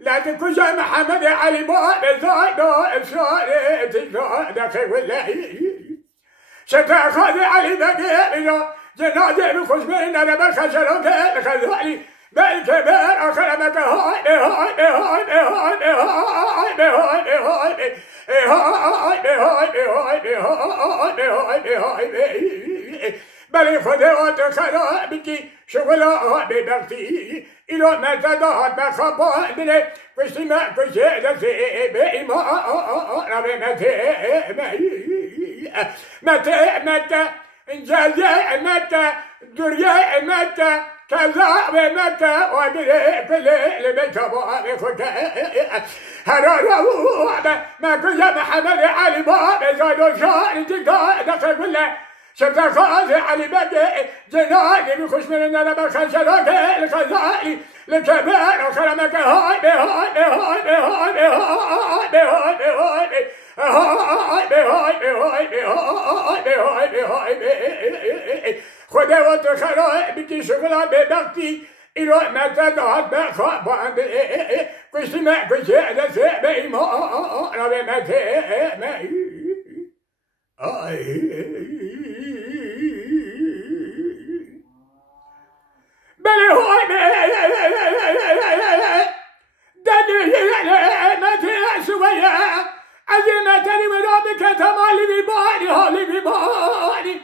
لا تكوش محمد علي باب زايدو شاري تزاد والله شتا خذ علي بقي جنازة بخش من انا بخشلو خذالي بالكبار اخرمك هاي هاي هاي هاي هاي هاي هاي بلي خذوات خرابك شغلها ببغتي إلى ما تدهد بخبار بلي فشتما كشيدة سيبي ما متى متى جزاء متى درياء متى كذا متى وبلي بلي بكبار خدا هرارو ما كجا محمد علي باب زادو شاري تقا دخل بالله شفت خازي علي بقي جنادي بخش من انا بخشلوك الخزائي لكبار وخرمك هاي بهاي بهاي بهاي بهاي بهاي بهاي بهاي بهاي خدا وتخرا بكي شغلة ببقتي إلو ما تدهد بخبان كشتي ما كشي هذا سيبي ما ربي ما تيمي بلي هاي ما شوية عزيمتني وربك تمالي بباني هالي بباني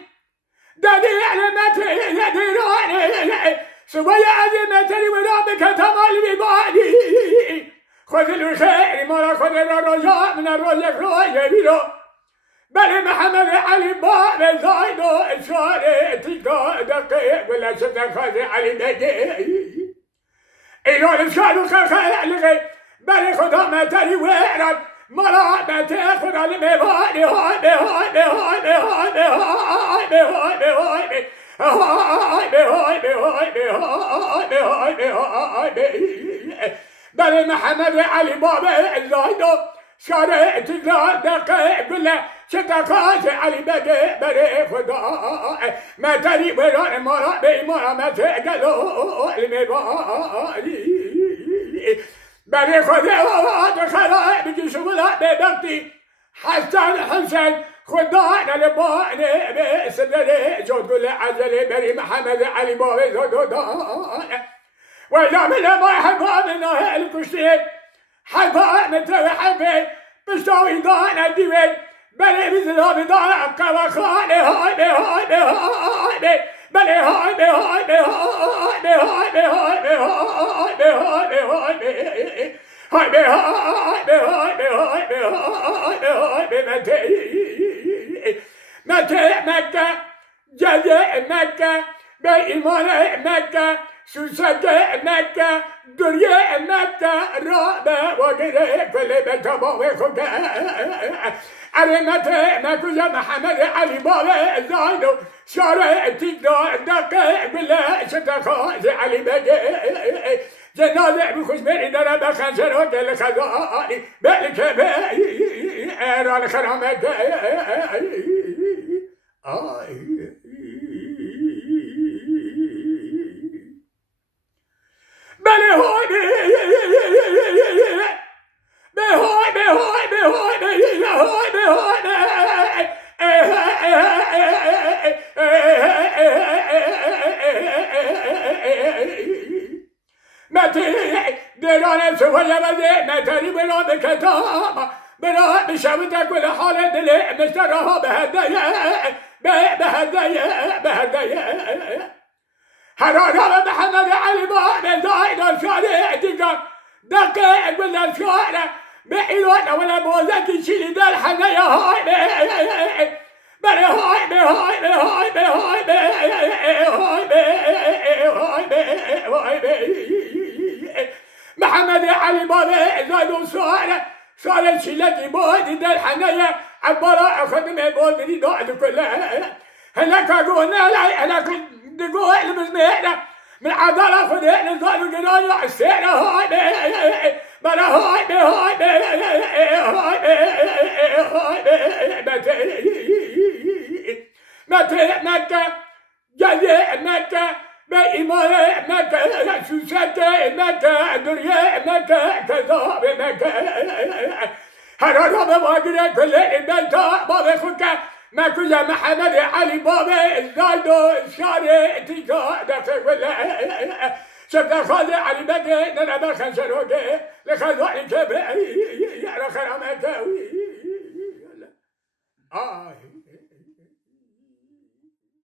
دادي علمتي يديراني شوية عزيمتني وربك تمالي بباني خذ الخير مرة خذ الرجاء من الرجاء روي بيلو بلي محمد علي باب زايدو شاري تيكا دقيق ولا شفت خازي علي دقيق إلو الشارو خلقي لغي بلي خدا ما تري ويرد مرا ما تاخد على مباني هاي بهاي بهاي بهاي بهاي بهاي بهاي بهاي بهاي بهاي بهاي بهاي بلي محمد علي باب زايدو شاري تيكا دقيق ولا شتا خازي علي بقي بلي خدا ما تري ويرد مرا بمرا ما تقلو المباني بلي خدا خلا بيجي شغلة ببقتي حسن خدانا لباني بسنة جود كل عجلي بلي محمد علي بابي زودان ولا من ما يحبها من أهل كشتين حبها من تحبي بشتوي دانا ديوين بلي بزلا بدانا كما خاني هاي بهاي بهاي بلي هاي بهاي بهاي بهاي بهاي بهاي بهاي بهاي هاي بهاي بهاي بهاي بهاي بهاي متى مكة جزاء مكة بإيمان مكة سوسة مكة دريا مكة رابع وقريب كل بتبوي خدا علمتي ماكو يا محمد علي بابا زايدو شارع تيكا دقيق بالله شتا خازي علي بقي جنازة بخش من إدارة بخنشر وقال خزائي بالك ايران خرمت بلي هاي بهاي بهاي بهاي بهاي متى درانة شوية بدي متى بلا بكتاب بلا بشوتك ولا حالة دلي مشترها بهدايا بهدايا حرارة محمد علي باب زايد شارع تيكا دقيق ولا شارع بحيلونا ولا موزك يشيلي دا الحنايا هاي بلي هاي بهاي بهاي بهاي بهاي بهاي محمد علي بابا زادو صار شلتي بود در حنايا عبارة خدمة بود بدي ضاعت كلها هناك قلنا لا أنا كنت تقول المزميرة من عضلة خدنا صاروا جنايا السيرة هاي بلا هاي متى جزاء متى بإيمان متى سوسة متى دريا متى كذاب متى هرب بواجر كل متى بابا خدك ما كل محمد علي بابا الزايدو الشارع تيجا دخل ولا شفت خالد علي بدي نرى بخن شروقه لخذوا كبري يا رخر عمك